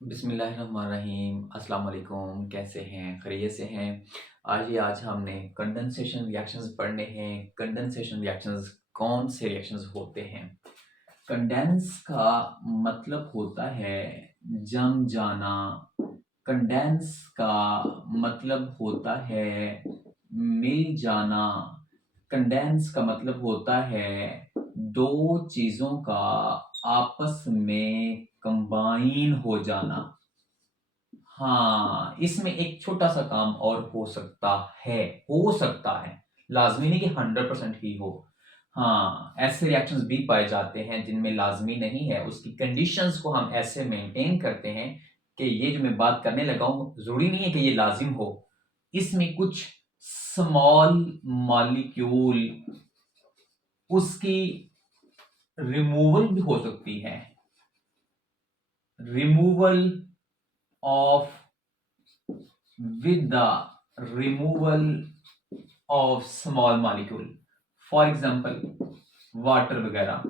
बिस्मिल्लाहिर्रहमानिर्रहीम। अस्सलाम वालेकुम। कैसे हैं? खैरियत से हैं? आज हमने कंडेंसेशन रिएक्शंस पढ़ने हैं। कंडेंसेशन रिएक्शंस कौन से रिएक्शंस होते हैं? कंडेंस का मतलब होता है जम जाना। कंडेंस का मतलब होता है मिल जाना। कंडेंस का मतलब होता है दो चीजों का आपस में कंबाइन हो जाना। हाँ, इसमें एक छोटा सा काम और है। हो सकता है, लाजमी नहीं कि 100% ही हो। हाँ, ऐसे रिएक्शंस भी पाए जाते हैं जिनमें लाजमी नहीं है। उसकी कंडीशंस को हम ऐसे मेंटेन करते हैं कि ये जो मैं बात करने लगा हूं जरूरी नहीं है कि ये लाजिम हो। इसमें कुछ स्मॉल मॉलिक्यूल उसकी रिमूवल भी हो सकती है। Removal of with the removal of small molecule, for example water वगैरह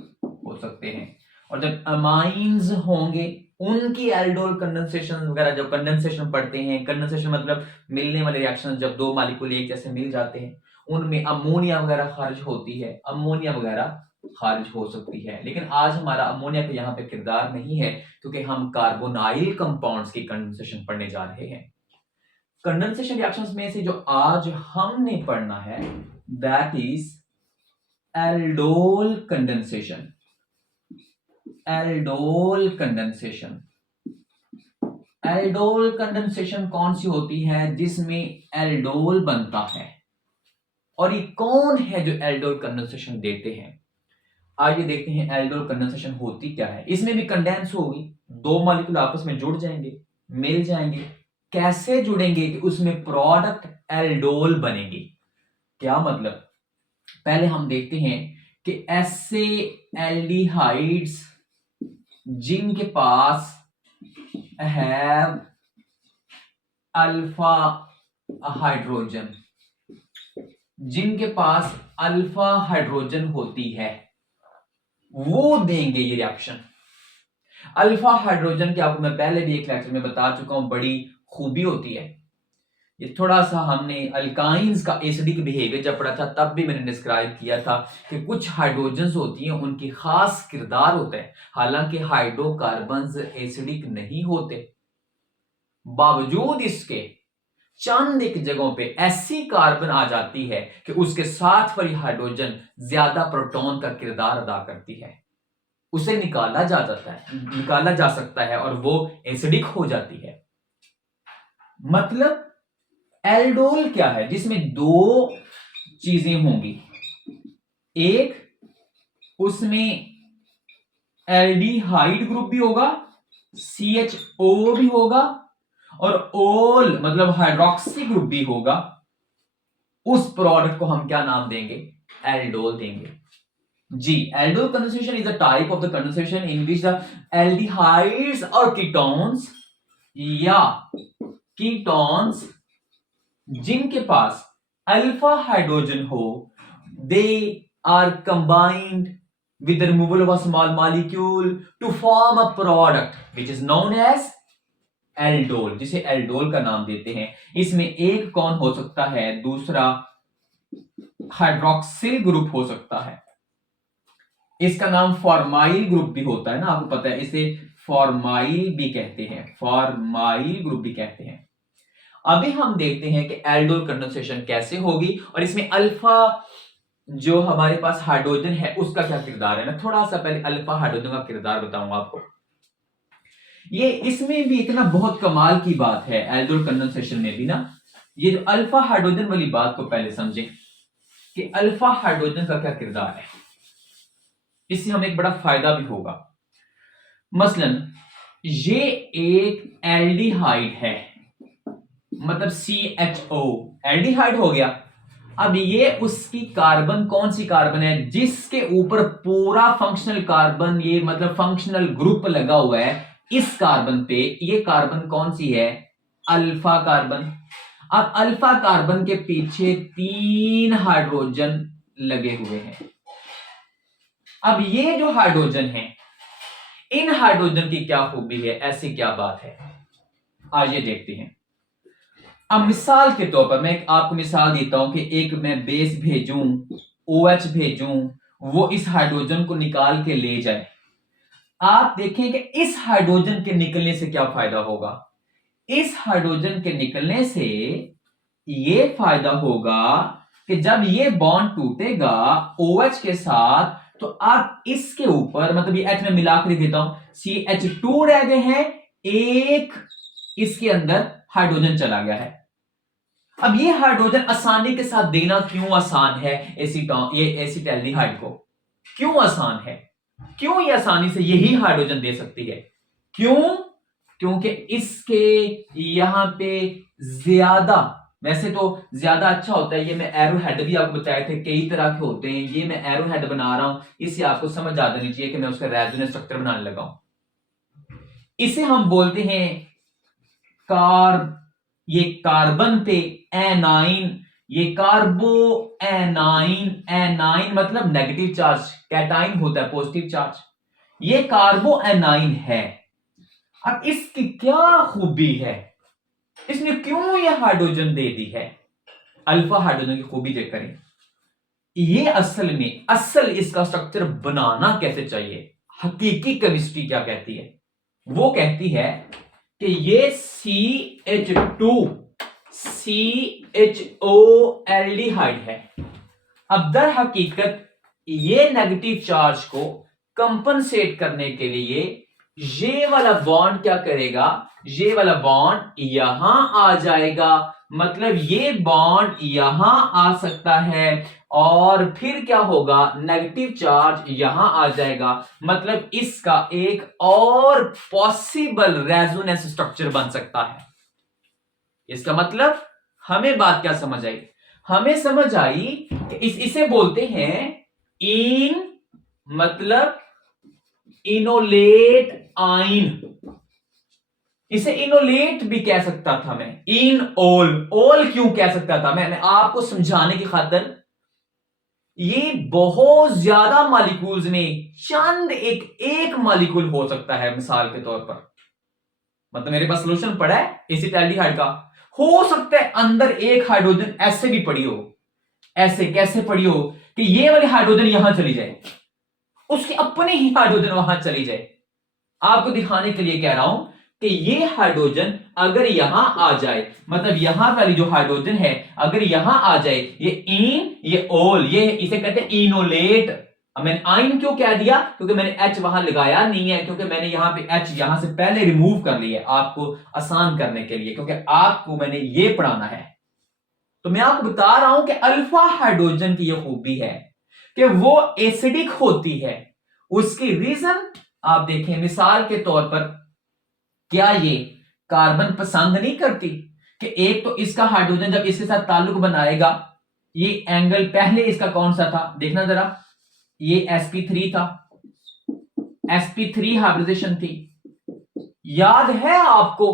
हो सकते हैं। और जब अमाइंस होंगे उनकी एल्डोल कंडेंसेशन वगैरह, जब कंडेंसेशन पढ़ते हैं, कंडेंसेशन मतलब मिलने वाले रिएक्शन, जब दो मॉलिक्यूल एक जैसे मिल जाते हैं उनमें अमोनिया वगैरह खारिज होती है, अमोनिया वगैरह खारिज हो सकती है। लेकिन आज हमारा अमोनिया का यहाँ पे किरदार नहीं है क्योंकि हम कार्बोनाइल कंपाउंड्स की कंडेंसेशन पढ़ने जा रहे हैं। कंडेंसेशन रिएक्शंस में से जो आज हमने पढ़ना है that is aldol condensation. Aldol condensation. Aldol condensation कौन सी होती है? जिसमें एल्डोल बनता है। और ये कौन है जो एल्डोल कंडेंसेशन देते हैं? आइए देखते हैं एल्डोल कंडेंसेशन होती क्या है। इसमें भी कंडेंस होगी, दो मॉलिक्यूल आपस में जुड़ जाएंगे, मिल जाएंगे। कैसे जुड़ेंगे कि उसमें प्रोडक्ट एल्डोल बनेगी। क्या मतलब? पहले हम देखते हैं कि ऐसे एल्डिहाइड्स जिनके पास हैव अल्फा हाइड्रोजन, जिनके पास अल्फा हाइड्रोजन होती है वो देंगे ये रिएक्शन। अल्फा हाइड्रोजन की आपको मैं पहले भी एक लेक्चर में बता चुका हूं, बड़ी खूबी होती है। ये थोड़ा सा हमने अल्काइंस का एसिडिक बिहेवियर जब पढ़ा था तब भी मैंने डिस्क्राइब किया था कि कुछ हाइड्रोजन्स होती हैं उनकी खास किरदार होता है। हालांकि हाइड्रोकार्बन्स एसिडिक नहीं होते, बावजूद इसके चंद एक जगहों पे ऐसी कार्बन आ जाती है कि उसके साथ वाली हाइड्रोजन ज्यादा प्रोटॉन का किरदार अदा करती है। उसे निकाला जा सकता है और वो एसिडिक हो जाती है। मतलब एल्डोल क्या है? जिसमें दो चीजें होंगी, एक उसमें एल्डिहाइड ग्रुप भी होगा, CHO भी होगा, और ओल मतलब हाइड्रोक्सी ग्रुप भी होगा। उस प्रोडक्ट को हम क्या नाम देंगे? एल्डोल देंगे। जी, aldol condensation is a type of the condensation in which the aldehydes और कीटोन्स या कीटोन्स जिनके पास अल्फा हाइड्रोजन हो they are combined with the removal of a small molecule to form a product which is known as aldol, जिसे aldol का नाम देते हैं। इसमें एक कौन हो सकता है? दूसरा हाइड्रोक्सिल ग्रुप हो सकता है। इसका नाम फॉर्माइल ग्रुप भी होता है ना, आपको पता है, इसे फॉर्माइल भी कहते हैं, फॉर्माइल ग्रुप भी कहते हैं। अभी हम देखते हैं कि एल्डोल कंडेंसेशन कैसे होगी और इसमें अल्फा जो हमारे पास हाइड्रोजन है उसका क्या किरदार है। मैं थोड़ा सा पहले अल्फा हाइड्रोजन का किरदार बताऊंगा आपको। ये इसमें भी इतना बहुत कमाल की बात है एल्डोल कंडेंसेशन में भी ना। ये जो अल्फा हाइड्रोजन वाली बात को पहले समझें कि अल्फा हाइड्रोजन का क्या किरदार है। इससे हमें एक बड़ा फायदा भी होगा। मसलन ये एक एल्डिहाइड है, मतलब CHO एल्डिहाइड हो गया। अब ये उसकी कार्बन कौन सी कार्बन है? जिसके ऊपर पूरा फंक्शनल कार्बन, ये मतलब फंक्शनल ग्रुप लगा हुआ है इस कार्बन पे। ये कार्बन कौन सी है? Alpha carbon. अब अल्फा कार्बन के पीछे 3 हाइड्रोजन लगे हुए हैं। अब ये जो हाइड्रोजन है इन हाइड्रोजन की क्या खूबी है, ऐसी क्या बात है, आइए देखते हैं। अब मिसाल के तौर पर मैं आपको मिसाल देता हूं कि एक मैं बेस भेजूं, OH भेजूं, वो इस हाइड्रोजन को निकाल के ले जाए। आप देखें कि इस हाइड्रोजन के निकलने से क्या फायदा होगा। इस हाइड्रोजन के निकलने से ये फायदा होगा कि जब ये बॉन्ड टूटेगा OH के साथ, तो आप इसके ऊपर, मतलब ये H में मिलाकर देता हूं, CH2 रह गए हैं, एक इसके अंदर हाइड्रोजन चला गया है। अब ये हाइड्रोजन आसानी के साथ देना क्यों आसान है, ये एसिटाल्डिहाइड को क्यों आसान है, क्यों ये आसानी से यही हाइड्रोजन दे सकती है, क्यों? क्योंकि इसके यहां पे ज्यादा, वैसे तो ज्यादा अच्छा होता है, ये मैं एरो हेड भी आपको बताए थे, कई तरह के होते हैं, ये मैं एरो हेड बना रहा हूं, इससे आपको समझ आ जानी चाहिए कि मैं उसका रेजोनेंस स्ट्रक्चर बनाने लगा हूं। इसे हम बोलते हैं ये कार्बन पे एनाइन, ये कार्बो एनाइन मतलब नेगेटिव चार्ज, कैटाइन होता है पॉजिटिव चार्ज, ये कार्बो एनाइन है। अब इसकी क्या खूबी है, इसने क्यों ये हाइड्रोजन दे दी है, अल्फा हाइड्रोजन की खूबी चेक करें। ये असल इसका स्ट्रक्चर बनाना कैसे चाहिए, हकीकी केमिस्ट्री क्या कहती है, वो कहती है कि ये CH2 CHO एल्डिहाइड है। अब दर हकीकत ये नेगेटिव चार्ज को कंपनसेट करने के लिए ये वाला बॉन्ड क्या करेगा, ये वाला बॉन्ड यहां आ जाएगा, मतलब ये बॉन्ड यहां आ सकता है, और फिर क्या होगा, नेगेटिव चार्ज यहां आ जाएगा, मतलब इसका एक और पॉसिबल रेजोनेंस स्ट्रक्चर बन सकता है। इसका मतलब हमें बात क्या समझ आई, हमें समझ आई कि इसे बोलते हैं इन, मतलब इनोलेट आइन, इसे इनोलेट भी कह सकता था मैं, इन ओल क्यों कह सकता था मैं आपको समझाने की खातिर, ये बहुत ज्यादा मॉलिक्यूल्स में चंद एक मॉलिक्यूल हो सकता है, मिसाल के तौर पर, मतलब मेरे पास सॉल्यूशन पड़ा है एसिटाल्डिहाइड का, हो सकता है अंदर एक हाइड्रोजन ऐसे भी पड़ी हो, ऐसे कैसे पड़ी हो कि ये वाली हाइड्रोजन यहां चली जाए, उसके अपने ही हाइड्रोजन वहां चली जाए। आपको दिखाने के लिए कह रहा हूं कि ये हाइड्रोजन अगर यहां आ जाए, मतलब यहां वाली जो हाइड्रोजन है अगर यहां आ जाए, ये इन ये ओल, ये इसे कहते हैं इनोलेट। अब मैंने आइन क्यों कह दिया, क्योंकि मैंने H वहां लगाया नहीं है, क्योंकि मैंने यहां पे H यहां से पहले रिमूव कर लिया है आपको आसान करने के लिए, क्योंकि आपको मैंने ये पढ़ाना है। तो मैं आपको बता रहा हूं कि अल्फा हाइड्रोजन की यह खूबी है कि वो एसिडिक होती है। उसकी रीजन आप देखें, मिसाल के तौर पर क्या ये कार्बन पसंद नहीं करती कि एक तो इसका हाइड्रोजन जब इसके साथ ताल्लुक बनाएगा, ये एंगल पहले इसका कौन सा था देखना जरा, ये sp3 था, sp3 हाइब्रिडाइजेशन थी, याद है आपको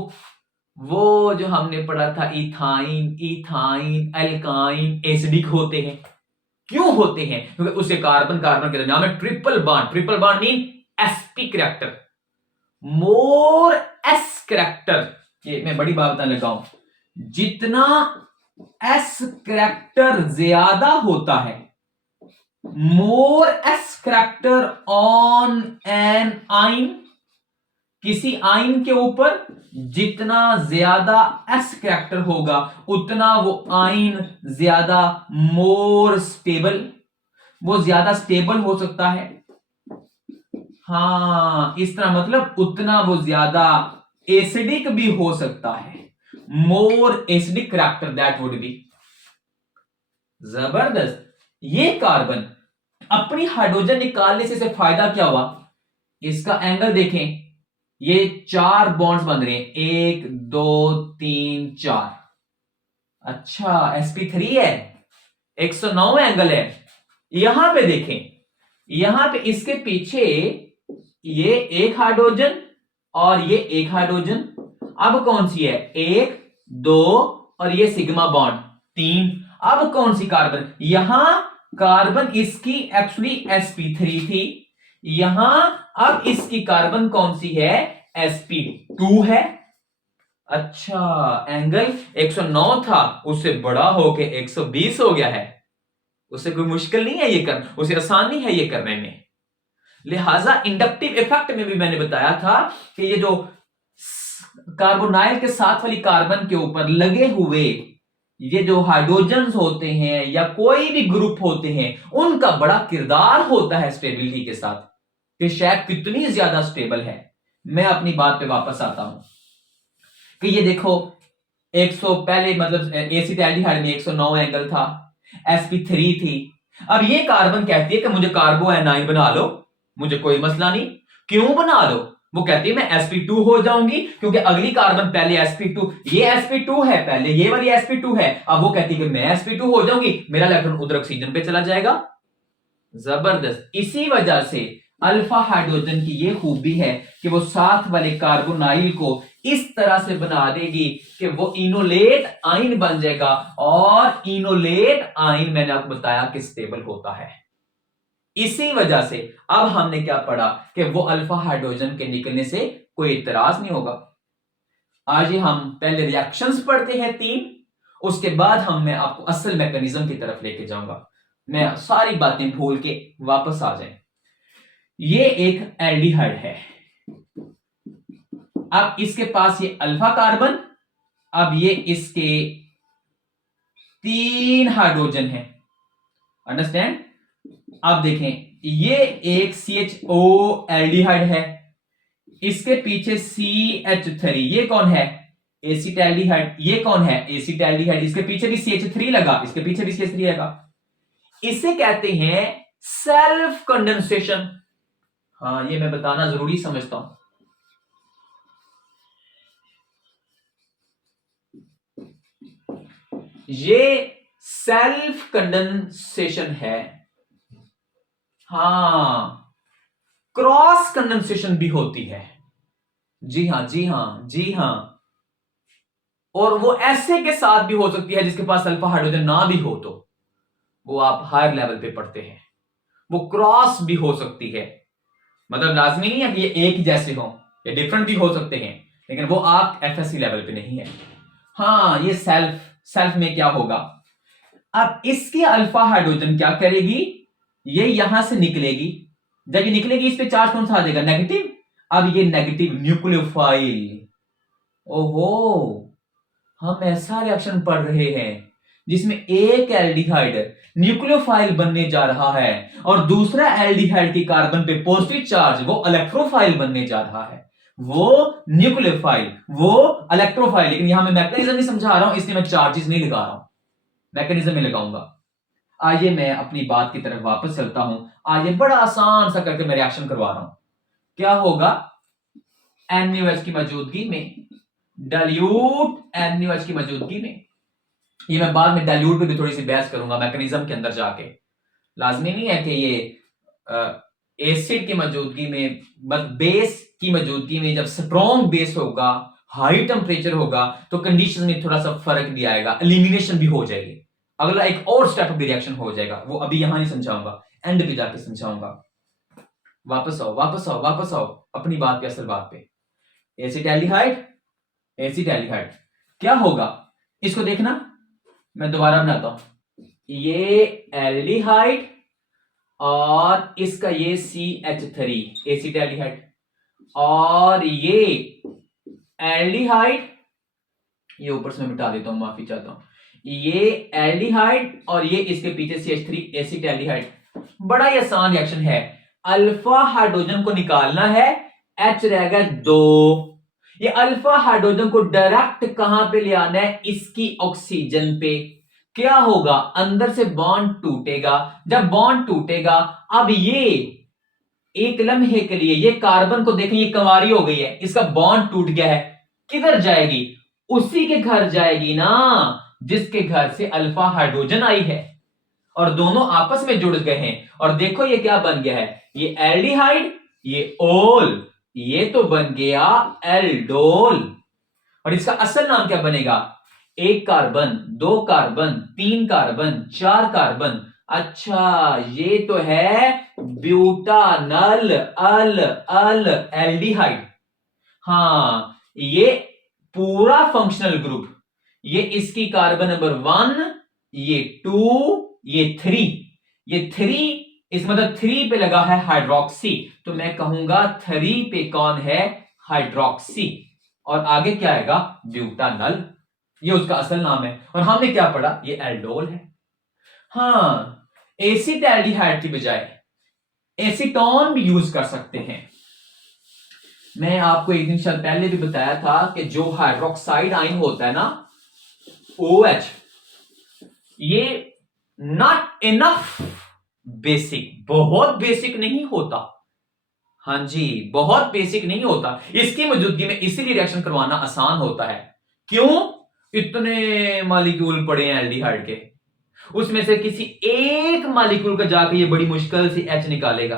वो जो हमने पढ़ा था, इथाइन एल्काइन एसिडिक होते हैं, क्यों होते हैं, क्योंकि उसके कार्बन के दरमियान में triple bond mean sp character, more s character, ये मैं बड़ी बात बताने लगा हूं, जितना s करैक्टर ज्यादा होता है, मोर s करैक्टर ऑन एन आइन, किसी आइन के ऊपर जितना ज्यादा s करैक्टर होगा उतना वो आइन ज्यादा मोर स्टेबल, वो ज्यादा स्टेबल हो सकता है। हाँ, इस तरह मतलब उतना वो ज्यादा एसिडिक भी हो सकता है, more acidic character that would be. जबरदस्त। ये कार्बन अपनी हाइड्रोजन निकालने से फायदा क्या हुआ, इसका एंगल देखें, ये 4 बॉन्ड्स बन रहे हैं, 1 2 3 4, अच्छा sp3 है, 109 एंगल है। यहां पे देखें, यहां पे इसके पीछे ये एक हाइड्रोजन और ये एक हाइड्रोजन, अब कौन सी है, 1 2 और ये सिग्मा बॉन्ड 3, अब कौन सी कार्बन, यहां कार्बन इसकी एक्चुअली sp3 थी, यहां अब इसकी कार्बन कौन सी है, sp2 है। अच्छा, एंगल 109 था, उससे बड़ा होके 120 हो गया है। उसे कोई मुश्किल नहीं है ये करना, उसे आसान नहीं है ये करने में। लिहाजा इंडक्टिव इफेक्ट में भी मैंने बताया था कि ये जो कार्बोनाइल के साथ वाली कार्बन के ऊपर लगे हुए ये जो हाइड्रोजन्स होते हैं या कोई भी ग्रुप होते हैं, उनका बड़ा किरदार होता है स्टेबिलिटी के साथ, कि शायद कितनी ज्यादा स्टेबल है। मैं अपनी बात पे वापस आता हूं कि ये देखो 100 पहले मतलब एसिटाल्डिहाइड में 109 एंगल था, sp3 थी। अब ये कार्बन कहती है कि मुझे कार्बो एनाइन बना लो, मुझे कोई मसला नहीं। क्यों बना लो? वो कहती है मैं sp2 हो जाऊंगी, क्योंकि अगली कार्बन पहले sp2, ये sp2 है, पहले ये वाली sp2 है। अब वो कहती है कि मैं sp2 हो जाऊंगी, मेरा इलेक्ट्रॉन उधर ऑक्सीजन पे चला जाएगा। जबरदस्त। इसी वजह से अल्फा हाइड्रोजन की ये खूबी है कि वो साथ वाले कार्बोनाइल को इस तरह से बना देगी कि वो इनोलेट आयन बन जाएगा, और इनोलेट आयन मैंने आपको बताया कि स्टेबल होता है। इसी वजह से अब हमने क्या पढ़ा कि वो अल्फा हाइड्रोजन के निकलने से कोई इतराज नहीं होगा। आज हम पहले रिएक्शंस पढ़ते हैं 3, उसके बाद मैं आपको असल मैकेनिज्म की तरफ लेके जाऊंगा, मैं सारी बातें भूल के वापस आ जाए। ये एक एल्डिहाइड है, अब इसके पास ये अल्फा कार्बन, अब ये इसके 3 हाइड्रोजन है, अंडरस्टैंड। अब देखें ये एक CHO एल्डिहाइड है, इसके पीछे CH3, ये कौन है, एसिटाल्डिहाइड। ये कौन है, एसिटाल्डिहाइड। इसके पीछे भी CH3 लगा, इसके पीछे भी CH3 लगा। इसे कहते हैं सेल्फ कंडेंसेशन। हाँ, ये मैं बताना जरूरी समझता हूं। ये सेल्फ कंडेंसेशन है। हां, क्रॉस कंडेंसेशन भी होती है। जी हां, जी हां, जी हां। और वो ऐसे के साथ भी हो सकती है जिसके पास अल्फा हाइड्रोजन ना भी हो, तो वो आप हायर लेवल पे पढ़ते हैं। वो क्रॉस भी हो सकती है, मतलब लाजमी नहीं है कि ये एक ही जैसे हो, ये डिफरेंट भी हो सकते हैं, लेकिन वो आप FSC लेवल पे नहीं है। हाँ, ये सेल्फ में क्या होगा, अब इसके अल्फा हाइड्रोजन क्या करेगी, ये यहां से निकलेगी। जब ये निकलेगी इस पे चार्ज कौन सा आ जाएगा, नेगेटिव। अब ये नेगेटिव न्यूक्लियोफाइल। ओहो, हम ऐसा रिएक्शन पढ़ रहे हैं जिसमें एक एल्डिहाइड न्यूक्लियोफाइल बनने जा रहा है और दूसरा एल्डिहाइड की कार्बन पे पॉजिटिव चार्ज वो इलेक्ट्रोफाइल बनने जा रहा है। वो न्यूक्लियोफाइल, वो इलेक्ट्रोफाइल। लेकिन यहां मैं मैकेनिज्म नहीं समझा रहा हूं, इसलिए मैं चार्जेस नहीं लगा रहा हूं, मैकेनिज्म में लगाऊंगा। आइए मैं अपनी बात की तरफ वापस चलता हूं। आइए बड़ा आसान सा करके मैं रिएक्शन करवा रहा हूं। क्या होगा, NaOH की मौजूदगी में, डाइल्यूट NaOH की मौजूदगी में, ये मैं बाद में डाइल्यूट पे भी थोड़ी सी बहस करूंगा मैकेनिज्म के अंदर जाके। लाजमी नहीं है कि ये एसिड की मौजूदगी में, बस बेस की मौजूदगी में, जब स्ट्रॉन्ग बेस होगा, हाई टेम्परेचर होगा, तो कंडीशन में थोड़ा सा फर्क भी आएगा, एलिमिनेशन भी हो जाएगी, अगला एक और स्टेप ऑफ रिएक्शन हो जाएगा। वो अभी यहां नहीं समझाऊंगा, एंड पे जाके समझाऊंगा। वापस आओ, वापस आओ, वापस आओ अपनी बात पे, असल बात पे। एसिटाल्डिहाइड, एसिटाल्डिहाइड क्या होगा, इसको देखना, मैं दोबारा बनाता हूं। ये एल्डिहाइड और इसका ये CH3 एसिटाल्डिहाइड, और ये एल्डिहाइड, ये ऊपर से मैं मिटा देता हूं, माफी चाहता हूं। ये एल्डिहाइड और ये इसके पीछे CH3 एसिटाल्डिहाइड। बड़ा ही आसान रिएक्शन है, अल्फा हाइड्रोजन को निकालना है, H रहेगा 2। ये अल्फा हाइड्रोजन को डायरेक्ट कहां पे ले आना है, इसकी ऑक्सीजन पे। क्या होगा, अंदर से बॉन्ड टूटेगा। जब बॉन्ड टूटेगा, अब ये एक लम्हे के लिए ये कार्बन को देखें, ये कंवारी हो गई है, इसका बॉन्ड टूट गया है, किधर जाएगी, उसी के घर जाएगी ना जिसके घर से अल्फा हाइड्रोजन आई है, और दोनों आपस में जुड़ गए हैं। और देखो ये क्या बन गया है, ये एल्डिहाइड, ये ओल, ये तो बन गया एल्डोल। और इसका असल नाम क्या बनेगा, 1 कार्बन, 2 कार्बन, 3 कार्बन, 4 कार्बन। अच्छा, ये तो है ब्यूटानल अल अल एल्डिहाइड। हाँ, ये पूरा फंक्शनल ग्रुप, ये इसकी कार्बन नंबर 1, ये 2, ये 3, ये 3, इस मतलब 3 पे लगा है हाइड्रोक्सी, तो मैं कहूंगा 3 पे कौन है, हाइड्रोक्सी। और आगे क्या आएगा, ब्यूटानल, ये उसका असल नाम है। और हमने क्या पढ़ा, ये एल्डोल है। हाँ, एसिटैल्डिहाइड की बजाय एसीटोन भी यूज कर सकते हैं। मैं आपको एक दिन शायद पहले भी बताया था कि जो हाइड्रोक्साइड आयन होता है ना, OH, ये नॉट इनफ बेसिक, बहुत बेसिक नहीं होता। हाँ जी, बहुत बेसिक नहीं होता। इसकी मौजूदगी में इसीलिए रिएक्शन करवाना आसान होता है। क्यों, इतने मॉलिक्यूल पड़े हैं एल्डिहाइड के, उसमें से किसी एक मॉलिक्यूल का जाके ये बड़ी मुश्किल से H निकालेगा।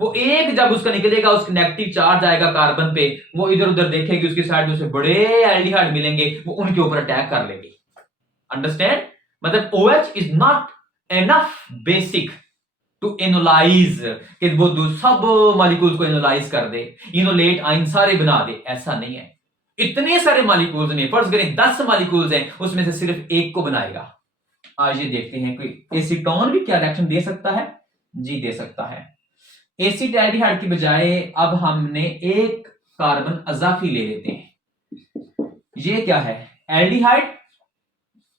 वो एक जब उसका निकलेगा, उसका नेगेटिव चार्ज आएगा कार्बन पे, वो इधर उधर देखेगी, उसकी साइड में उसे बड़े एल्डिहाइड मिलेंगे, वो उनके ऊपर अटैक कर लेगी। अंडरस्टैंड, मतलब OH is not enough basic to enolise, कि वो सब मॉलिक्यूल्स को एनोलाइज कर दे, इनोलेट आयन सारे बना दे, ऐसा नहीं है। इतने सारे मॉलिक्यूल्स में फर्ज करें 10 मॉलिक्यूल्स हैं, उसमें से सिर्फ एक को बनाएगा। आइए देखते हैं कोई एसीटोन भी क्या रिएक्शन दे सकता है। जी दे सकता है। एसिटैल्डिहाइड की बजाय अब हमने एक कार्बन अजाफी ले लेते हैं। ये क्या है, एल्डिहाइड,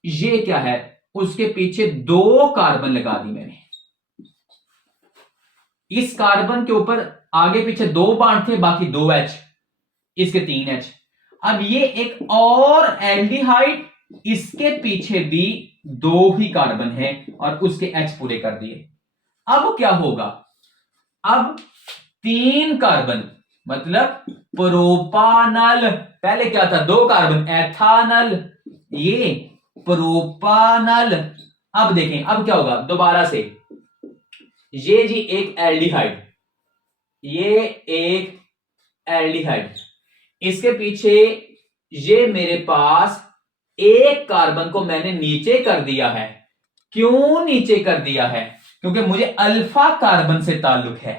ये क्या है, उसके पीछे 2 कार्बन लगा दी मैंने। इस कार्बन के ऊपर आगे पीछे 2 बॉन्ड थे, बाकी 2 H, इसके 3 H। अब ये एक और एल्डिहाइड, इसके पीछे भी 2 ही कार्बन है और उसके H पूरे कर दिए। अब क्या होगा, अब 3 कार्बन, मतलब प्रोपानल, पहले क्या था 2 कार्बन एथानल, ये प्रोपानल। अब देखें अब क्या होगा, दोबारा से ये जी एक एल्डिहाइड, ये एक एल्डिहाइड, इसके पीछे ये मेरे पास एक कार्बन को मैंने नीचे कर दिया है। क्यों नीचे कर दिया है, क्योंकि मुझे अल्फा कार्बन से ताल्लुक है,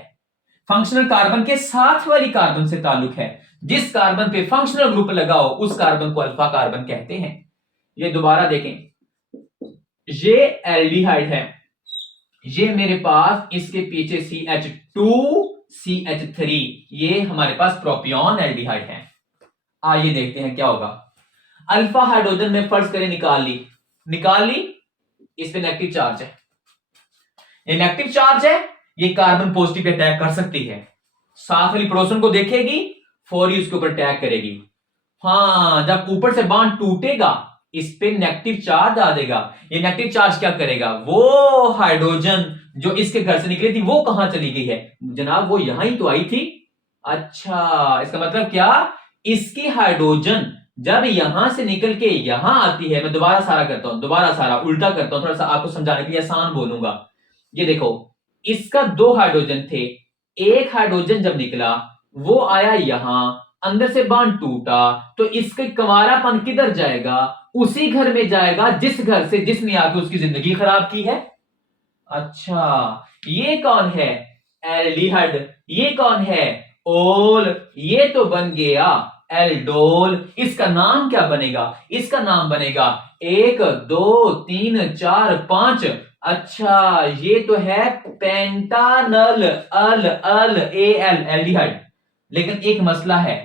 फंक्शनल कार्बन के साथ वाली कार्बन से ताल्लुक है। जिस कार्बन पे फंक्शनल ग्रुप लगा हो उस कार्बन को अल्फा कार्बन कहते हैं। ये दोबारा देखें, ये एल्डिहाइड है, ये मेरे पास इसके पीछे CH2 CH3, ये हमारे पास प्रोपियोन एल्डिहाइड है। आइए देखते हैं क्या होगा। अल्फा हाइड्रोजन में फर्ज करें निकाल ली, इस पे नेगेटिव चार्ज है, ये नेगेटिव चार्ज है, ये कार्बन पॉजिटिव पे अटैक कर सकती है, साथ वाली पड़ोसन को देखेगी, फौरी उसके ऊपर अटैक करेगी। हाँ, जब ऊपर से बांध टूटेगा इस पे नेगेटिव चार्ज आ जाएगा। ये नेगेटिव चार्ज क्या करेगा, वो हाइड्रोजन जो इसके घर से निकली थी वो कहां चली गई है जनाब, वो यहां ही तो आई थी। अच्छा, इसका मतलब क्या, इसकी हाइड्रोजन जब यहां से निकल के यहां आती है, मैं दोबारा सारा करता हूं, दोबारा सारा उल्टा करता हूं, थोड़ा सा आपको समझाने के लिए आसान बोलूंगा। ये देखो, इसका 2 हाइड्रोजन थे, एक हाइड्रोजन जब निकला वो आया यहां, अंदर से बांध टूटा, तो इसके कंवारापन किधर जाएगा, उसी घर में जाएगा जिस घर से जिसने आके उसकी जिंदगी खराब की है। अच्छा, ये कौन है, एल्डिहाइड, ये कौन है, ओल, ये तो बन गया एल्डोल। इसका नाम क्या बनेगा, इसका नाम बनेगा 1 2 3 4 5। अच्छा, ये तो है पेंटानल अल अल एल एल्डिहाइड। लेकिन एक मसला है,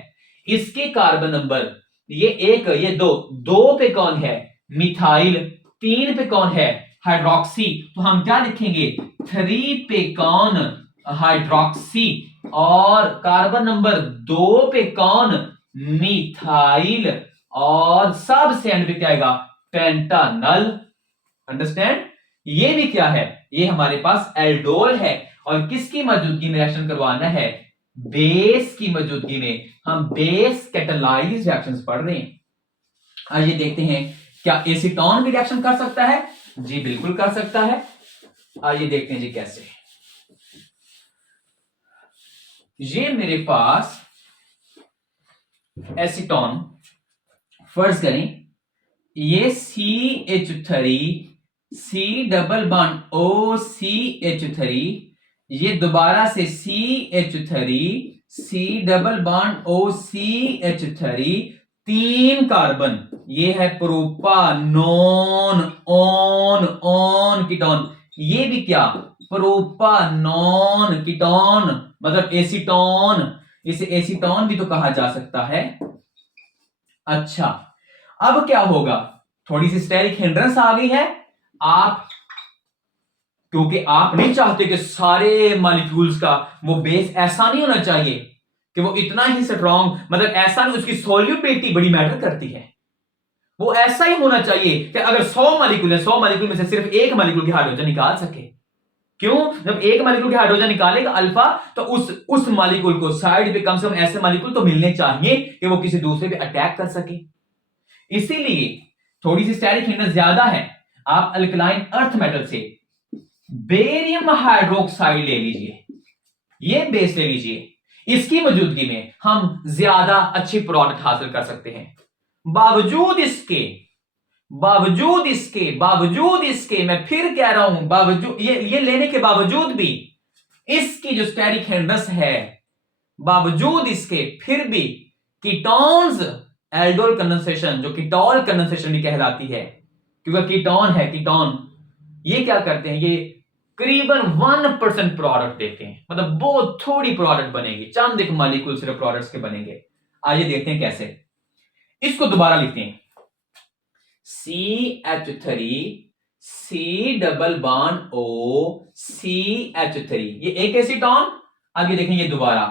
इसके कार्बन नंबर ये 1 ये 2 पे कौन है, मिथाइल, 3 पे कौन है, हाइड्रोक्सी, तो हम क्या लिखेंगे, 3 पे कौन, हाइड्रोक्सी, और कार्बन नंबर 2 पे कौन, मिथाइल, और सबसे एंड पे क्या आएगा, पेंटानल। अंडरस्टैंड, ये भी क्या है, ये हमारे पास एल्डोल है, और किसकी मौजूदगी में रिएक्शन करवाना है, बेस की मौजूदगी में। हम बेस कैटालाइज रिएक्शंस पढ़ रहे हैं। आइए देखते हैं, क्या एसीटोन भी रिएक्शन कर सकता है, जी बिल्कुल कर सकता है। आइए देखते हैं जी कैसे। ये मेरे पास एसीटोन, फर्ज करें ये CH3 C double bond OCH3, ये दोबारा से CH3, C double bond OCH3, 3 carbon, ये है प्रोपानोन, ऑन कीटोन, ये भी क्या, प्रोपानोन कीटोन, मतलब एसीटोन, इसे एसीटोन भी तो कहा जा सकता है। अच्छा, अब क्या होगा, थोड़ी सी स्टेरिक हिंड्रेंस आ गई है, आप क्योंकि आप नहीं चाहते कि सारे मॉलिक्यूल्स का वो बेस ऐसा नहीं होना चाहिए कि वो इतना ही स्ट्रॉन्ग, मतलब ऐसा नहीं, उसकी सोल्यूबिलिटी बड़ी मैटर करती है, वो ऐसा ही होना चाहिए कि अगर 100 मॉलिक्यूल है, 100 मॉलिक्यूल में से सिर्फ एक मॉलिक्यूल की हाइड्रोजन निकाल सके। क्यों, जब एक मॉलिक्यूल की हाइड्रोजन निकालेगा अल्फा, तो उस मॉलिक्यूल को साइड पे कम से कम ऐसे मॉलिक्यूल तो मिलने चाहिए कि वो किसी दूसरे पे अटैक कर सके। इसीलिए थोड़ी सी स्टेरिक हिंड्रेंस ज्यादा है, आप अल्कलाइन अर्थ मेटल से बेरियम हाइड्रोक्साइड ले लीजिए, ये बेस ले लीजिए, इसकी मौजूदगी में हम ज्यादा अच्छी प्रोडक्ट हासिल कर सकते हैं। बावजूद इसके मैं फिर कह रहा हूं, बावजूद ये लेने के बावजूद भी इसकी जो स्टेरिक हिंड्रेंस है, बावजूद इसके फिर भी कीटोन्स एल्डोल कंडेंसेशन, जो कीटोल कंडेंसेशन भी कहलाती है, क्योंकि कीटोन है, कीटोन ये क्या करते हैं, ये करीबन 1% प्रोडक्ट देते हैं, मतलब बहुत थोड़ी प्रोडक्ट बनेगी, चंद एक मॉलिक्यूल सिर्फ प्रोडक्ट्स के बनेंगे। आइए देखते हैं कैसे, इसको दोबारा लिखते हैं, CH3, C double bond O, CH3, ये एक एसीटोन, आगे देखें ये दोबारा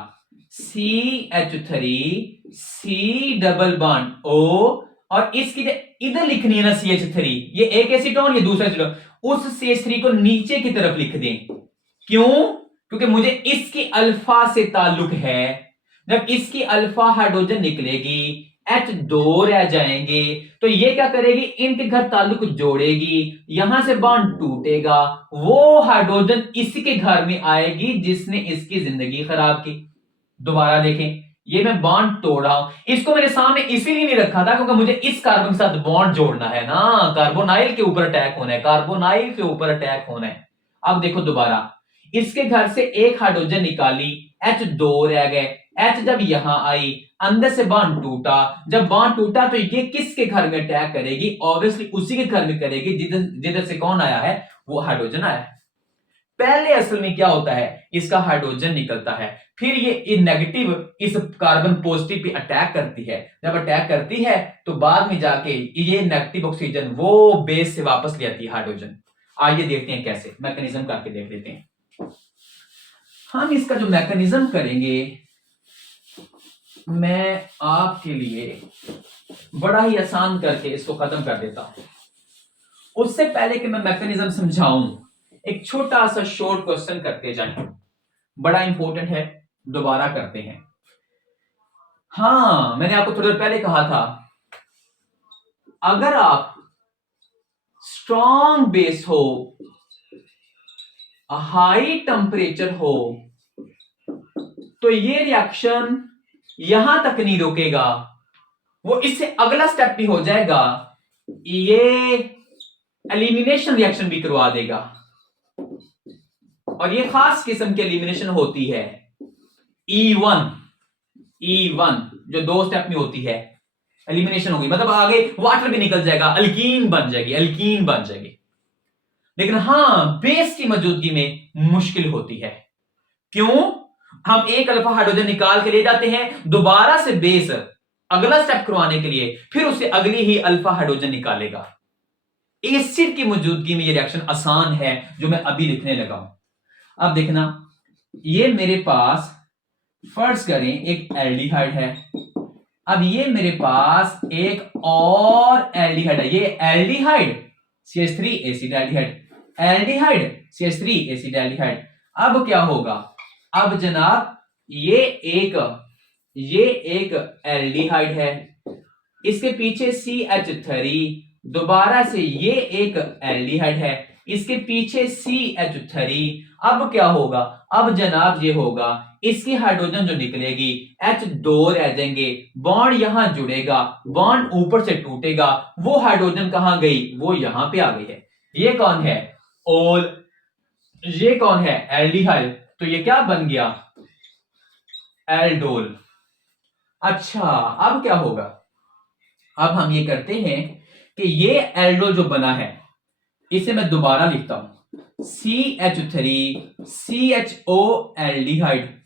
CH3, C double bond O, और इसकी इधर लिखनी है ना CH3, ये एक एसीटोन, ये दूसरा एसीटोन, उस CH3 को नीचे की तरफ लिख दें। क्यों, क्योंकि मुझे इसकी अल्फा से ताल्लुक है, जब इसकी अल्फा हाइड्रोजन निकलेगी, H2 रह जाएंगे, तो ये क्या करेगी, इनके घर ताल्लुक जोड़ेगी, यहां से बॉन्ड टूटेगा, वो हाइड्रोजन इसके घर में आएगी जिसने इसकी जिंदगी खराब की। दोबारा देखें, ये मैं बॉन्ड तोड़ रहा हूं, इसको मेरे सामने इसीलिए नहीं रखा था क्योंकि मुझे इस कार्बन के साथ बॉन्ड जोड़ना है ना, कार्बोनाइल के ऊपर अटैक होना है, कार्बोनाइल के ऊपर अटैक होना है। अब देखो दोबारा, इसके घर से एक हाइड्रोजन निकाली, H2 रह गए, H जब यहां आई, अंदर से बॉन्ड टूटा, जब बॉन्ड टूटा तो ये किसके घर में अटैक करेगी, ऑब्वियसली उसी के घर में करेगी जिधर से कौन आया है, वो हाइड्रोजन आया है। पहले असल में क्या होता है, इसका हाइड्रोजन निकलता है, फिर ये नेगेटिव इस कार्बन पॉजिटिव पे अटैक करती है, जब अटैक करती है तो बाद में जाके ये नेगेटिव ऑक्सीजन वो बेस से वापस ले आती है हाइड्रोजन। आइए देखते हैं कैसे, मैकेनिज्म करके देख लेते हैं। हम इसका जो मैकेनिज्म करेंगे, मैं आपके लिए बड़ा ही आसान करके इसको खत्म कर देता हूं। उससे पहले कि मैं मैकेनिज्म समझाऊं, एक छोटा सा शॉर्ट क्वेश्चन करते जाएं, बड़ा इंपॉर्टेंट है, दोबारा करते हैं। हाँ, मैंने आपको थोड़ी देर पहले कहा था, अगर आप स्ट्रॉन्ग बेस हो, हाई टेम्परेचर हो, तो ये रिएक्शन यहां तक नहीं रुकेगा, वो इससे अगला स्टेप भी हो जाएगा, ये एलिमिनेशन रिएक्शन भी करवा देगा, और ये खास किस्म की एलिमिनेशन होती है E1 जो 2 स्टेप में होती है, एलिमिनेशन होगी, मतलब आगे वाटर भी निकल जाएगा, अल्कीन बन जाएगी। लेकिन हां, बेस की मौजूदगी में मुश्किल होती है। क्यों, हम एक अल्फा हाइड्रोजन निकाल के ले जाते हैं, दोबारा से बेस अगला स्टेप करवाने के लिए फिर उससे अगली ही अल्फा हाइड्रोजन निकालेगा। एसिड की मौजूदगी में ये रिएक्शन आसान है जो मैं अभी लिखने लगा हूं। अब देखना, ये मेरे पास फर्ज करें एक एल्डिहाइड है, अब ये मेरे पास एक और एल्डिहाइड है, ये aldehyde CH3 acid aldehyde, aldehyde CH3 acid aldehyde. अब क्या होगा, अब जनाब ये एक एल्डिहाइड है, इसके पीछे CH3, दोबारा से ये एक एल्डिहाइड है, इसके पीछे CH3। अब क्या होगा, अब जनाब ये होगा, इसकी हाइड्रोजन जो निकलेगी H2 रह जाएंगे, बॉन्ड यहां जुड़ेगा, बॉन्ड ऊपर से टूटेगा, वो हाइड्रोजन कहां गई, वो यहां पे आ गई है। ये कौन है? ओल। ये कौन है? एल्डिहाइड। तो ये क्या बन गया? एल्डोल। अच्छा, अब क्या होगा? अब हम ये करते हैं कि ये एल्डोल जो बना है इसे मैं दोबारा लिखता हूं, CH3CHO एल्डिहाइड।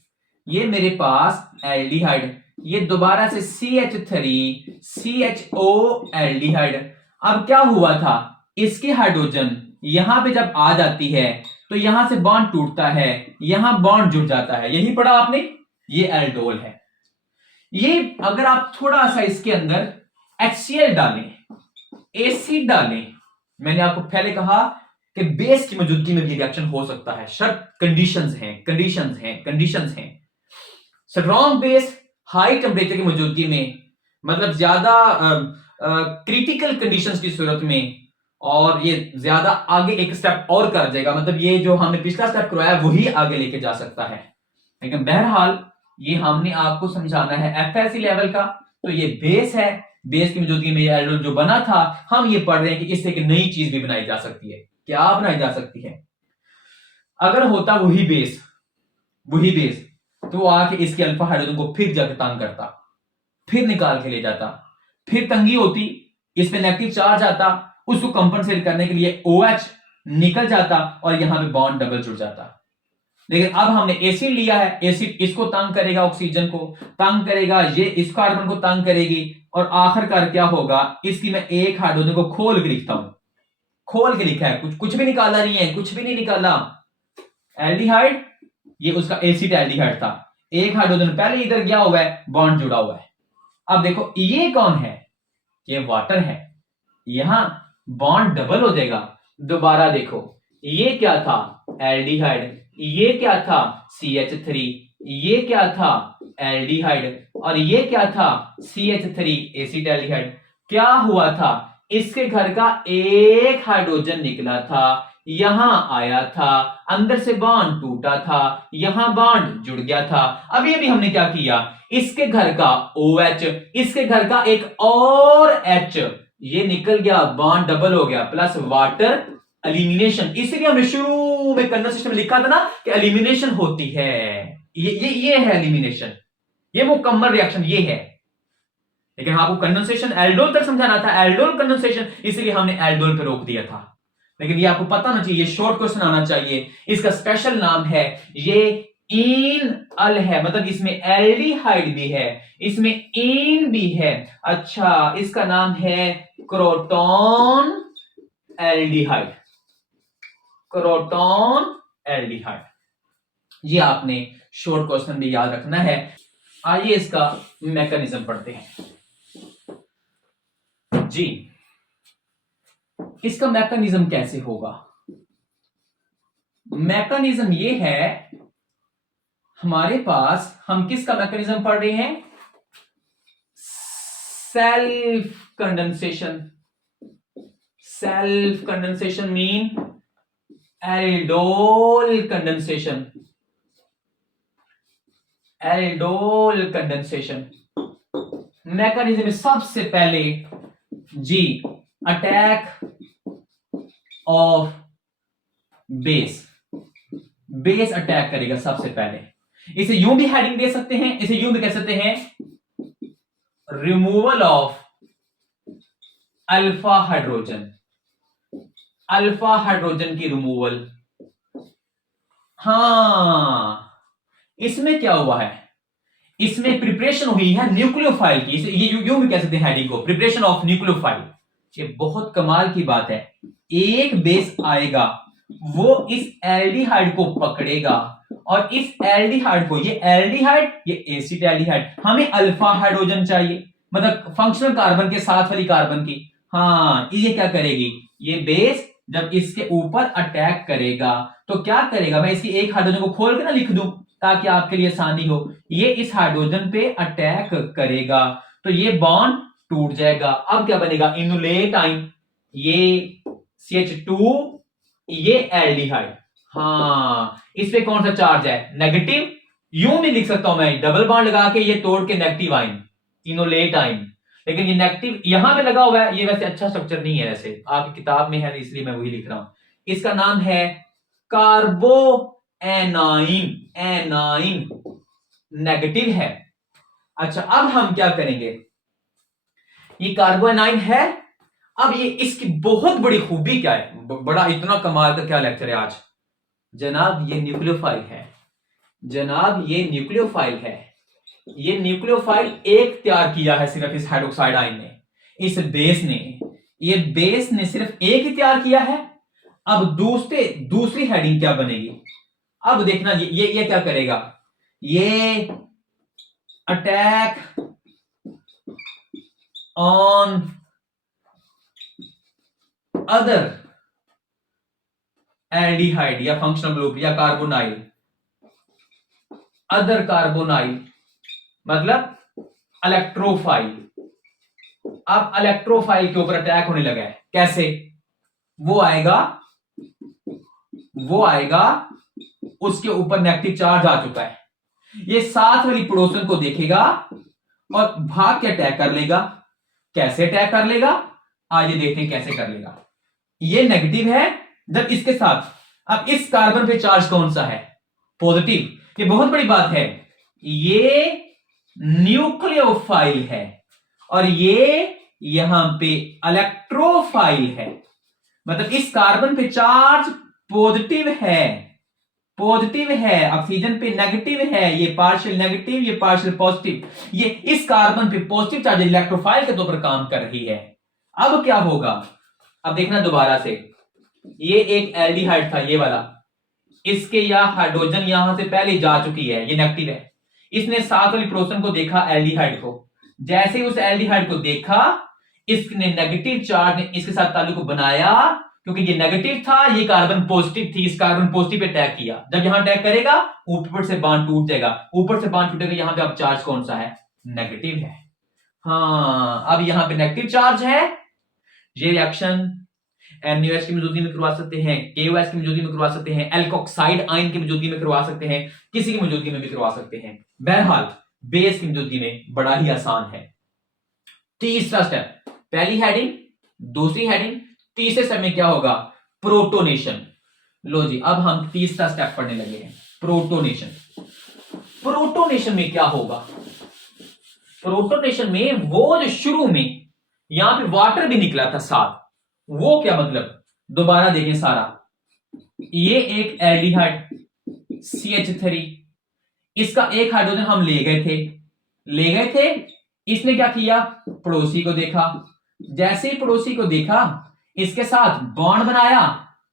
ये मेरे पास एल्डिहाइड, ये दोबारा से CH3CHO एल्डिहाइड। अब क्या हुआ था? इसके हाइड्रोजन यहां पे जब आ जाती है तो यहां से बॉन्ड टूटता है, यहां बॉन्ड जुड़ जाता है। यही पढ़ा आपने? ये एल्डोल है। ये अगर आप थोड़ा सा इसके अंदर HCl डालें, एसिड डालें, मैंने आपको पहले कहा कि बेस की मौजूदगी में भी रिएक्शन हो सकता है, शर्त कंडीशंस हैं। स्ट्रॉन्ग बेस हाई टेम्परेचर की मौजूदगी में, मतलब ज्यादा क्रिटिकल कंडीशंस की सूरत में, और ये ज्यादा आगे एक स्टेप और कर जाएगा, मतलब ये जो हमने पिछला स्टेप करवाया वही आगे लेके जा सकता है। लेकिन बहरहाल ये हमने आपको समझाना है FAC लेवल का। तो ये बेस है, बेस की मौजूदगी में ये एल्डोल जो बना था, हम ये पढ़ रहे हैं कि इससे एक नई चीज भी बनाई जा सकती है। क्या बनाई जा सकती है? अगर होता वही बेस तो वो आके इसके अल्फा हाइड्रोजन को फिर जाकर तंग करता, फिर निकाल के ले जाता, फिर तंगी होती, इस पे नेगेटिव चार्ज आता, उसको कंपनसेट करने के लिए OH निकल जाता और यहां पे बॉन्ड डबल जुड़ जाता। लेकिन अब हमने एसिड लिया है, एसिड इसको तंग करेगा, ऑक्सीजन को तंग करेगा, ये इस कार्बन को तंग करेगी, और आखिरकार क्या होगा? इसकी मैं एक हाइड्रोजन को खोल के लिखता हूं, खोल के लिखा है, कुछ भी निकाला नहीं है, कुछ भी नहीं निकाला। एल्डिहाइड, ये उसका एसिड एल्डिहाइड था, एक हाइड्रोजन पहले इधर गया हुआ है, बॉन्ड जुड़ा हुआ है। अब देखो ये कौन है? ये वाटर है, यहां बॉन्ड डबल हो जाएगा। दोबारा देखो, ये क्या था? एल्डिहाइड। ये क्या था? CH3। ये क्या था? एल्डिहाइड। और ये क्या था? CH3 acid aldehyde. क्या हुआ था? इसके घर का एक हाइड्रोजन निकला था, यहां आया था, अंदर से बॉन्ड टूटा था, यहां बॉन्ड जुड़ गया था। अभी अभी हमने क्या किया? इसके घर का OH, इसके घर का एक और H, ये निकल गया, बॉन्ड डबल हो गया, प्लस वाटर एलिमिनेशन। इसलिए हमने शुरू में कंडेंसेशन में लिखा था ना कि एलिमिनेशन होती है। ये है एलिमिनेशन, ये मुकम्मल रिएक्शन ये है। लेकिन आपको कंडेंसेशन एल्डोल तक समझाना था, एल्डोल कंडेंसेशन, इसलिए हमने एल्डोल पे रोक दिया था। लेकिन ये आपको पता ना चाहिए, शॉर्ट क्वेश्चन आना चाहिए। इसका स्पेशल नाम है, ये इन अल है, मतलब इसमें एल्डिहाइड भी है, इसमें इन भी है। अच्छा, इसका नाम है क्रोटोन एल्डिहाइड, क्रोटोन एल्डिहाइड। ये आपने शॉर्ट क्वेश्चन भी याद रखना है। आइए इसका मैकेनिज्म पढ़ते हैं जी। इसका मैकेनिज्म कैसे होगा? मैकेनिज्म ये है, हमारे पास, हम किसका मैकेनिज्म पढ़ रहे हैं? Self condensation. Self condensation mean aldol condensation, aldol condensation. Mechanism में सबसे पहले जी, attack of base, base attack करेगा सबसे पहले। इसे यूं भी हेडिंग दे सकते हैं, इसे यूं भी कह सकते हैं, removal of alpha hydrogen, alpha hydrogen की रिमूवल। हां, इसमें क्या हुआ है? इसमें प्रिपरेशन हुई है न्यूक्लियोफाइल की, इसे ये यूं भी कह सकते हैं हेडिंग को, प्रिपरेशन ऑफ न्यूक्लियोफाइल। ये बहुत कमाल की बात है। एक बेस आएगा, वो इस एल्डिहाइड को पकड़ेगा, और इस एल्डिहाइड को, ये एल्डिहाइड, ये एसिड एल्डिहाइड, हमें अल्फा हाइड्रोजन चाहिए, मतलब फंक्शनल कार्बन के साथ वाली कार्बन की। हाँ, ये क्या करेगी? ये बेस जब इसके ऊपर अटैक करेगा तो क्या करेगा? मैं इसकी एक हाइड्रोजन को खोल के ना लिख दूं ताकि आपके लिए आसानी हो। ये इस हाइड्रोजन पे अटैक करेगा तो ये बॉन्ड टूट जाएगा। अब क्या बनेगा? इनुलेट आइन, ये CH2, ये एल्डिहाइड। हाँ, इस पे कौन सा चार्ज है? नेगेटिव। यूं भी लिख सकता हूं मैं, डबल बॉन्ड लगा के ये तोड़ के नेगेटिव आइन, इनोलेट आइन। लेकिन ये नेगेटिव यहां पे लगा हुआ है, ये वैसे अच्छा स्ट्रक्चर नहीं है, वैसे आपकी किताब में है इसलिए मैं वही लिख रहा हूं। इसका नाम है कार्बो एनाइन, एनाइन नेगेटिव है। अच्छा अब हम क्या करेंगे, ये कार्बो एनाइन है। अब ये इसकी बहुत बड़ी खूबी क्या है, बड़ा इतना कमाल का क्या लेक्चर है आज जनाब, ये न्यूक्लियोफाइल है जनाब, ये न्यूक्लियोफाइल है। ये न्यूक्लियोफाइल एक तैयार किया है सिर्फ इस हाइड्रोक्साइड आयन ने, इस बेस ने, ये बेस ने सिर्फ एक ही तैयार किया है। अब दूसरी हेडिंग क्या बनेगी, अब देखना ये क्या करेगा, ये अटैक ऑन अदर एल्डिहाइड या फंक्शनल ग्रुप या कार्बोनाइल, अदर कार्बोनाइल मतलब इलेक्ट्रोफाइल। अब इलेक्ट्रोफाइल के ऊपर अटैक होने लगा है, कैसे, वो आएगा उसके ऊपर नेगेटिव चार्ज आ चुका है, ये साथ वाली पड़ोसन को देखेगा और भाग के अटैक कर लेगा। कैसे अटैक कर लेगा, आइए देखते हैं कैसे कर लेगा। ये नेगेटिव है, जब इसके साथ अब इस कार्बन पे चार्ज कौन सा है, पॉजिटिव, ये बहुत बड़ी बात है, ये न्यूक्लियोफाइल है और ये यहां पे इलेक्ट्रोफाइल है, मतलब इस कार्बन पे चार्ज पॉजिटिव है, ऑक्सीजन पे नेगेटिव है, ये पार्शियल नेगेटिव, ये पार्शियल पॉजिटिव, ये इस कार्बन पे पॉजिटिव चार्ज इलेक्ट्रोफाइल के तौर पर काम कर रही है। अब क्या होगा, अब देखना दोबारा से, ये एक एल्डिहाइड था ये वाला, इसके या हाइड्रोजन यहां से पहले जा चुकी है, ये नेगेटिव है, इसने साथ वाली पड़ोसन को देखा एल्डिहाइड को, जैसे ही उस एल्डिहाइड को देखा इसने नेगेटिव चार्ज ने इसके साथ ताल्लुक बनाया, क्योंकि ये नेगेटिव था, ये कार्बन पॉजिटिव थी, इस कार्बन पॉजिटिव पे अटैक किया, जब यहां अटैक करेगा ऊपर से बांड टूट जाएगा, ऊपर से बांड टूटेगा, यहां पे अब चार्ज कौन सा है, नेगेटिव है। हाँ अब यहां पे नेगेटिव चार्ज है, ये रिएक्शन NaOH की मौजूदगी में करवा सकते हैं, KOH की मौजूदगी में करवा सकते हैं, एल्कोक्साइड आयन की मौजूदगी में करवा सकते हैं, किसी की मौजूदगी में भी करवा सकते हैं। बहरहाल बेस की मौजूदगी में बड़ा ही आसान है। तीसरा स्टेप, पहली हेडिंग, दूसरी हेडिंग, तीसरे स्टेप में क्या होगा, प्रोटोनेशन। लो जी अब हम तीसरा स्टेप पढ़ने लगे हैं, प्रोटोनेशन। प्रोटोनेशन में क्या होगा, प्रोटोनेशन में वो जो शुरू में यहां पे वाटर भी निकला था साथ, वो क्या मतलब, दोबारा देखें सारा, ये एक एल्डिहाइड CH3, इसका एक हाइड्रोजन हम ले गए थे, इसने क्या किया, पड़ोसी को देखा, जैसे ही पड़ोसी को देखा इसके साथ बॉन्ड बनाया,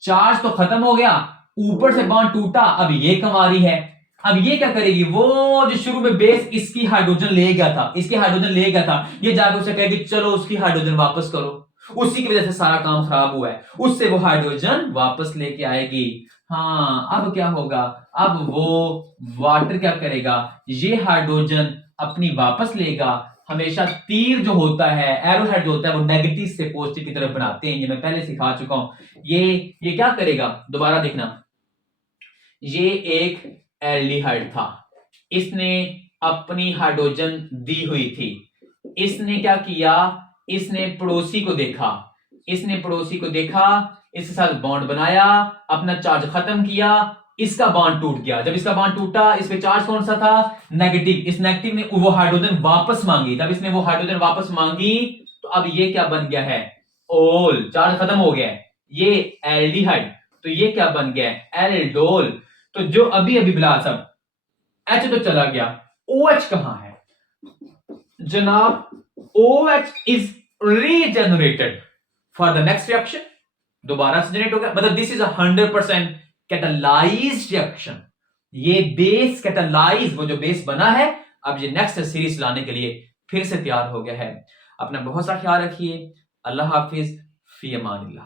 चार्ज तो खत्म हो गया, ऊपर से बॉन्ड टूटा, अब ये कमा रही है, अब ये क्या करेगी, वो जो शुरू में बेस इसकी हाइड्रोजन ले गया था, ये जाकर उसे कहेगी चलो उसकी हाइड्रोजन वापस करो, उसी की वजह से सारा काम खराब हुआ है, उससे वो हाइड्रोजन वापस लेके आएगी। हाँ अब क्या होगा, अब वो वाटर क्या करेगा, ये हाइड्रोजन अपनी वापस लेगा। हमेशा तीर जो होता है, एरोहेड जो होता है, वो नेगेटिव से पॉजिटिव की तरफ बनाते हैं, ये मैं पहले सिखा चुका हूं। ये क्या करेगा, दोबारा देखना, ये एक एल्डिहाइड था, इसने अपनी हाइड्रोजन दी हुई थी, इसने क्या किया, इसने पड़ोसी को देखा, इसके साथ बॉन्ड बनाया, अपना चार्ज खत्म किया, इसका बॉन्ड टूट गया, जब इसका बॉन्ड टूटा इस पे चार्ज कौन सा था, नेगेटिव, इस नेगेटिव ने वो हाइड्रोजन वापस मांगी, जब इसने वो हाइड्रोजन वापस मांगी तो अब ये क्या बन गया है, ओल, चार्ज खत्म हो गया है, ये एल्डिहाइड, तो ये क्या बन गया है, एल्डोल। तो जो अभी बिला सब H तो चला गया, OH कहां है जनाब, OH is regenerated for the next reaction, दोबारा से जनरेट हो गया, मतलब दिस इज 100% कैटालाइज्ड रिएक्शन, ये बेस कैटालाइज, वो जो बेस बना है अब ये नेक्स्ट सीरीज लाने के लिए फिर से तैयार हो गया है। अपना बहुत सा ख्याल रखिए, अल्लाह हाफिज, फी अमानिल्लाह।